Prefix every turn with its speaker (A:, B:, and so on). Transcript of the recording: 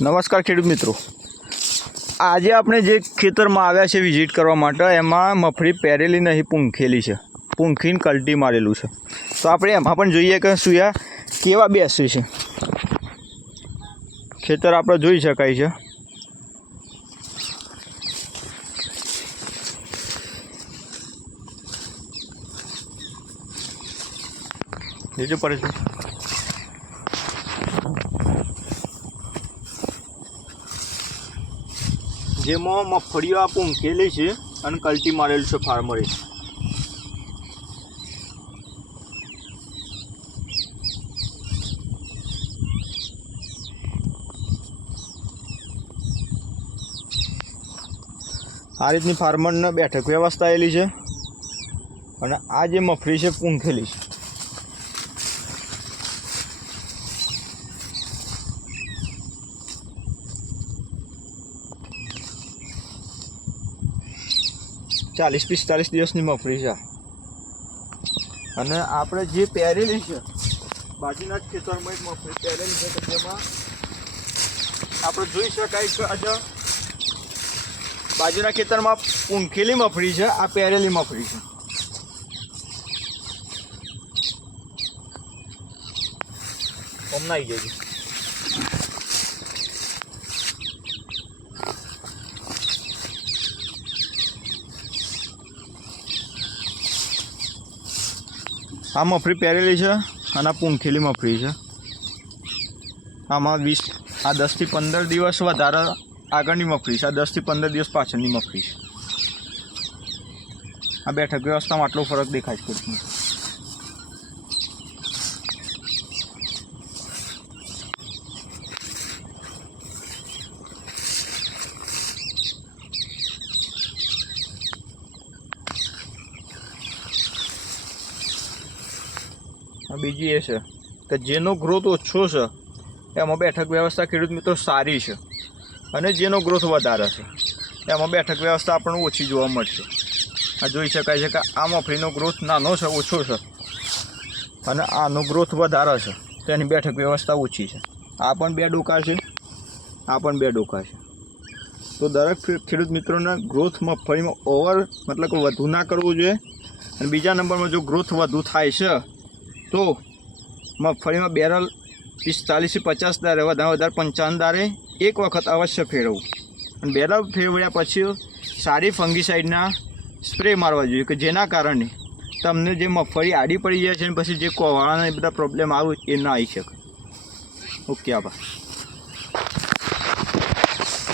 A: નમસ્કાર ખેડૂત મિત્રો. આજે આપણે જે ખેતરમાં આવ્યા છે વિઝિટ કરવા માટે, એમાં મફળી પહેરેલી નહીં, પૂંખેલી છે. પૂંખીને કલટી મારેલું છે. તો આપણે એમાં પણ જોઈએ કે સુયા કેવા બેસે છે. ખેતર આપણે જોઈ શકાય છે. જોજો પડે છે. જેમાં મગફળીઓ આ પૂંખેલી છે અને કલટી મારેલું છે ફાર્મરે આ રીતની ફાર્મરને બેઠક વ્યવસ્થા એલી છે અને આ જે મફળી છે પૂંખેલી છે. ચાલીસ પિસ્તાલીસ દિવસની મફળી છે. અને આપણે જે પહેરેલી છે બાજુના જ ખેતરમાં એક મફળી પહેરેલી છે કે જેમાં આપણે જોઈ શકાય કે આજે બાજુના ખેતરમાં પૂંખેલી મફળી છે, આ પહેરેલી મફળી છે. હમણાં આવી જજો. આ મફળી પહેરેલી છે અને આ પૂંખેલી મફરી છે. આમાં વીસ, આ દસથી પંદર દિવસ વધારે આગળની મફરી છે. આ દસથી પંદર દિવસ પાછળની મફરી છે. આ બેઠક વ્યવસ્થામાં આટલો ફરક દેખાય છે. બીજી એ છે કે જેનો ગ્રોથ ઓછો છે, એમાં બેઠક વ્યવસ્થા ખેડૂત મિત્રો સારી છે અને જેનો ગ્રોથ વધારે છે. એમાં બેઠક વ્યવસ્થા આપણને ઓછી જોવા મળશે. આ જોઈ શકાય છે કે આ મફળીનો ગ્રોથ નાનો છે, ઓછો છે અને આનો ગ્રોથ વધારે છે. તો એની બેઠક વ્યવસ્થા ઓછી છે. આ પણ બે ડોકા છે, આ પણ બે ડોકા છે. તો દરેક ખેડૂત મિત્રોને ગ્રોથ મગફળીમાં ઓવર મતલબ કે વધુ ના કરવું જોઈએ અને બીજા નંબરમાં જો ગ્રોથ વધુ થાય છે તો મગફળીમાં બેરલ પિસ્તાલીસથી પચાસ દારે, વધારે વધારે પંચાવન દારે એક વખત અવશ્ય ફેરવવું અને બેરલ ફેરવ્યા પછી સારી ફંગીસાઇડના સ્પ્રે મારવા જોઈએ, કે જેના કારણે તમને જે મગફળી આડી પડી જાય છે અને પછી જે કોવાળાના બધા પ્રોબ્લેમ આવે એ ના આવી શકે. ઓકે, આભાર.